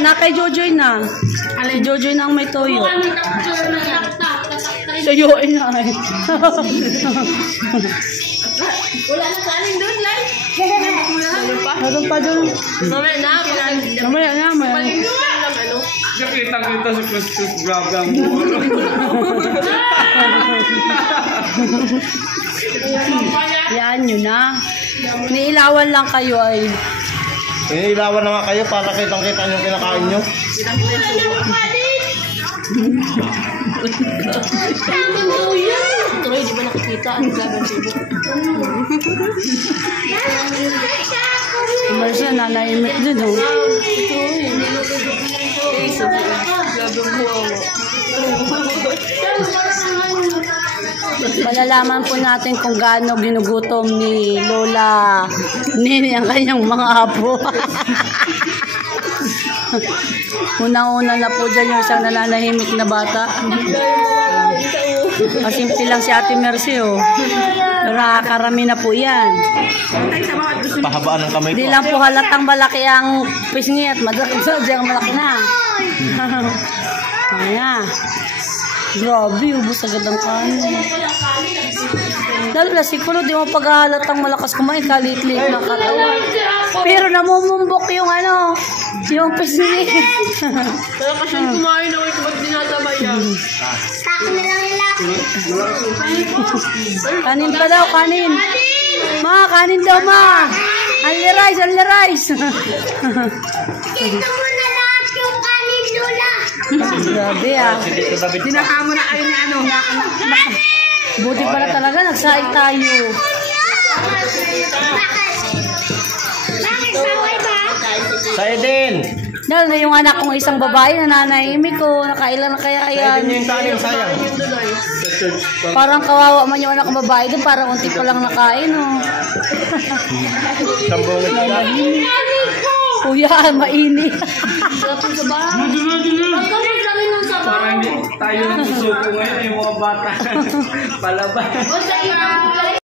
Na kay Jojoy na. Si Jojoy na ang may toyo. Tuyuin na eh. Wala na kanin doon, Lai. Meron pa doon. Mamaya na. Mamaya na. Nakita sa Christmas vlog ang muro. Yan yun na. Niilawan lang kayo ay. Inilawan na nga kayo para kitang-kita yung kinakain nyo. Tuloy, di ba nakikita? Ang laban subo. Umarsa na naimik din oh. Malalaman po natin kung gaano ginugutom ni Lola Nini ang kanyang mga apo. Unang-una na po dyan yung isang nananahimik na bata. Simple lang si Ate Mercy oh. Pero nakakarami na po yan. Pahabaan ng kamay ko. Hindi lang po halatang malaki ang pisngi at madalang malaki na. Ayan. Grabe, ubos agad ang kanin. Lalo na si Kulo, di mo paghahalatang malakas kumain, kalit-lit na katawan. Pero namumumbok yung yung pisngi. Pero kasi kumain ako, ito ba't dinasabay yan? Kanin pa daw, kanin. Ma, kanin daw, ma. Only rice, only rice. Ito mo na lahat yung kanin, Lola. Grabe ah. Dinakamo na kayo ni ano. Buti pala talaga, nagsaing tayo. Bakit? Bawal ba? Sa'yo din. Lalo na yung anak kong isang babae na nanahimik ko, nakailan na kaya Sa'yo yan. din yung kanin, sayang. Parang kawawa man yung anak kong babae doon, parang unti pa lang nakain oh. Sambong ito. Kuya, mainit. Para hindi tayo nagsusuko ngayon yung mga bata. Palaban.